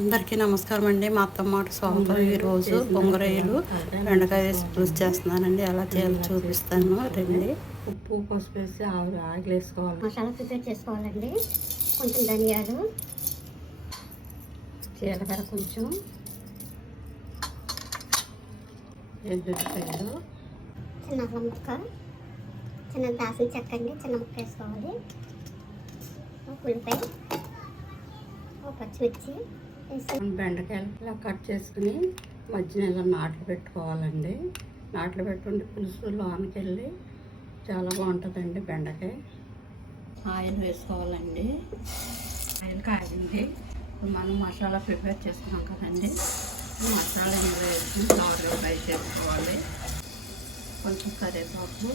అందరికీ నమస్కారం అండి. మా అత్తమ్మాట స్వాగతం. ఈరోజు బొంగరాయిలు బెండకాయ పులుసు చేస్తున్నానండి. ఎలా చేయాలో చూపిస్తాను రండి. ఉప్పు పసుపు వేసి ఆయిల్ వేసుకోవాలి. మసాలా ప్రిపేర్ చేసుకోవాలండి. కొంచెం ధనియాలు, జీలకర్ర, కొంచెం ఎండుమిరపకాయలు, చిన్న అల్లం ముక్క, చిన్న దాసిన చెక్క అండి, చిన్న ముక్క వేసుకోవాలి. ఉల్లిపాయ, పచ్చిమిర్చి బెండకాయలు ఇలా కట్ చేసుకుని మధ్యన ఇలా నాట్లు పెట్టుకోవాలండి. నాట్లు పెట్టుకుంటే పులుసు లోనికి వెళ్ళి చాలా బాగుంటుందండి బెండకాయ. ఆయిల్ వేసుకోవాలండి. ఆయిల్ కాగింది. ఇప్పుడు మనం మసాలా ప్రిపేర్ చేసుకున్నాం కదండి, మసాలా ఇందులో వేసుకుని ఫ్లవర్లో ఫ్రై చేసుకోవాలి. కొంచెం కరివేపాకు,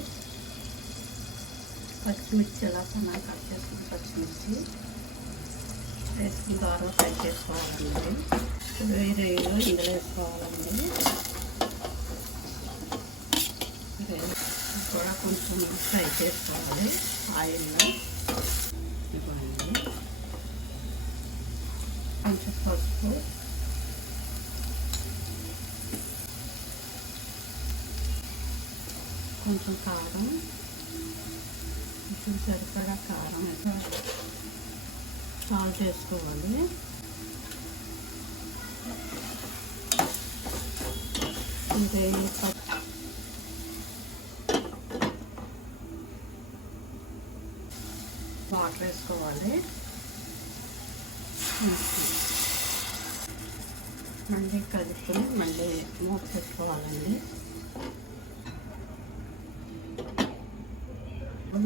పచ్చిమిర్చి ఇలా సన్నగా కట్ చేసుకుని పచ్చిమిర్చి వేసుకుని బాగా ఫ్రై చేసుకోవాలండి. రొయ్యలు ఇందులో వేసుకోవాలండి. కూడా కొంచెం ఫ్రై చేసుకోవాలి ఆయిల్లో. ఇవ్వండి కొంచెం పసుపు, కొంచెం కారం, కొంచెం సరిపడా కారం సాల్ట్ వేసుకోవాలి. ఇంకా వాటర్ వేసుకోవాలి. మళ్ళీ కలుపుకొని మళ్ళీ మూత పెట్టుకోవాలండి.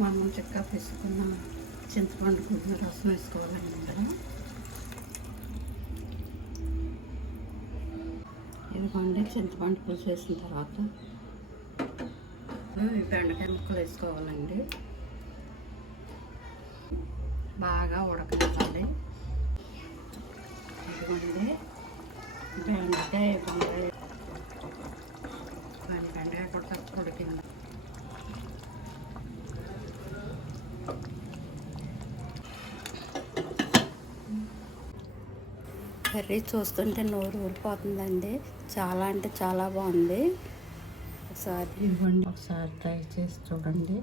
మనం చక్కగా తీసుకున్న చింతపండు గుడ్డు రసం వేసుకోవాలండి. ఇక్కడ ఇదిగోండి చింతపండు పులుసు వేసిన తర్వాత ఈ బెండకాయ ముక్కలు వేసుకోవాలండి. బాగా ఉడకాలండి. ఇదిగోండి బెండకాయ కూడా తక్కువ ఉడికింది. కర్రీ చూస్తుంటే నోరు ఊరిపోతుందండి. చాలా అంటే చాలా బాగుంది. ఒకసారి ట్రై చేసి చూడండి.